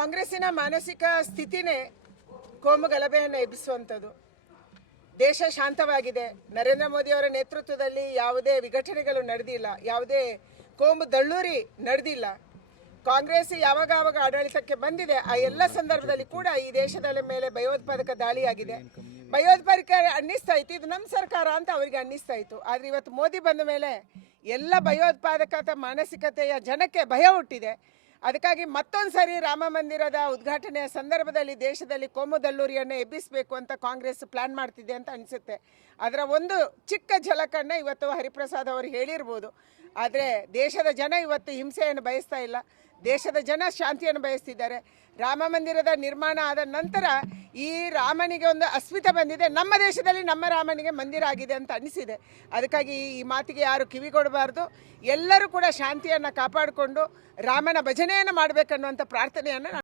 ಕಾಂಗ್ರೆಸ್ಸಿನ ಮಾನಸಿಕ ಸ್ಥಿತಿನೇ ಕೋಮು ಗಲಭೆಯನ್ನು ಎಬ್ಬಿಸುವಂಥದ್ದು. ದೇಶ ಶಾಂತವಾಗಿದೆ. ನರೇಂದ್ರ ಮೋದಿಯವರ ನೇತೃತ್ವದಲ್ಲಿ ಯಾವುದೇ ವಿಘಟನೆಗಳು ನಡೆದಿಲ್ಲ. ಯಾವುದೇ ಕೋಮು ದಳ್ಳೂರಿ ನಡೆದಿಲ್ಲ. ಕಾಂಗ್ರೆಸ್ ಯಾವಾಗ ಆವಾಗ ಆಡಳಿತಕ್ಕೆ ಬಂದಿದೆ, ಆ ಎಲ್ಲ ಸಂದರ್ಭದಲ್ಲಿ ಕೂಡ ಈ ದೇಶದ ಮೇಲೆ ಭಯೋತ್ಪಾದಕ ದಾಳಿಯಾಗಿದೆ. ಭಯೋತ್ಪಾದಕ ಅನ್ನಿಸ್ತಾ ಇತ್ತು. ಇದು ನಮ್ಮ ಸರ್ಕಾರ ಅಂತ ಅವರಿಗೆ ಅನ್ನಿಸ್ತಾ ಇತ್ತು. ಆದರೆ ಇವತ್ತು ಮೋದಿ ಬಂದ ಮೇಲೆ ಎಲ್ಲ ಭಯೋತ್ಪಾದಕತ ಮಾನಸಿಕತೆಯ ಜನಕ್ಕೆ ಭಯ ಹುಟ್ಟಿದೆ. ಅದಕ್ಕಾಗಿ ಮತ್ತೊಂದು ಸಾರಿ ರಾಮ ಮಂದಿರದ ಉದ್ಘಾಟನೆಯ ಸಂದರ್ಭದಲ್ಲಿ ದೇಶದಲ್ಲಿ ಕೋಮು ದಲ್ಲೂರಿಯನ್ನು ಎಬ್ಬಿಸಬೇಕು ಅಂತ ಕಾಂಗ್ರೆಸ್ ಪ್ಲಾನ್ ಮಾಡ್ತಿದೆ ಅಂತ ಅನಿಸುತ್ತೆ. ಅದರ ಒಂದು ಚಿಕ್ಕ ಝಲಕನ್ನು ಇವತ್ತು ಹರಿಪ್ರಸಾದ್ ಅವರು ಹೇಳಿರ್ಬೋದು. ಆದರೆ ದೇಶದ ಜನ ಇವತ್ತು ಹಿಂಸೆಯನ್ನು ಬಯಸ್ತಾ ಇಲ್ಲ. ದೇಶದ ಜನ ಶಾಂತಿಯನ್ನು ಬಯಸ್ತಿದ್ದಾರೆ. ರಾಮ ಮಂದಿರದ ನಿರ್ಮಾಣ ಆದ ನಂತರ ಈ ರಾಮನಿಗೆ ಒಂದು ಅಸ್ಮಿತೆ ಬಂದಿದೆ. ನಮ್ಮ ದೇಶದಲ್ಲಿ ನಮ್ಮ ರಾಮನಿಗೆ ಮಂದಿರ ಆಗಿದೆ ಅಂತ ಅನಿಸಿದೆ. ಅದಕ್ಕಾಗಿ ಈ ಮಾತಿಗೆ ಯಾರು ಕಿವಿಗೊಡಬಾರ್ದು ಎಲ್ಲರೂ ಕೂಡ ಶಾಂತಿಯನ್ನು ಕಾಪಾಡಿಕೊಂಡು ರಾಮನ ಭಜನೆಯನ್ನು ಮಾಡಬೇಕನ್ನುವಂಥ ಪ್ರಾರ್ಥನೆಯನ್ನು ನಾನು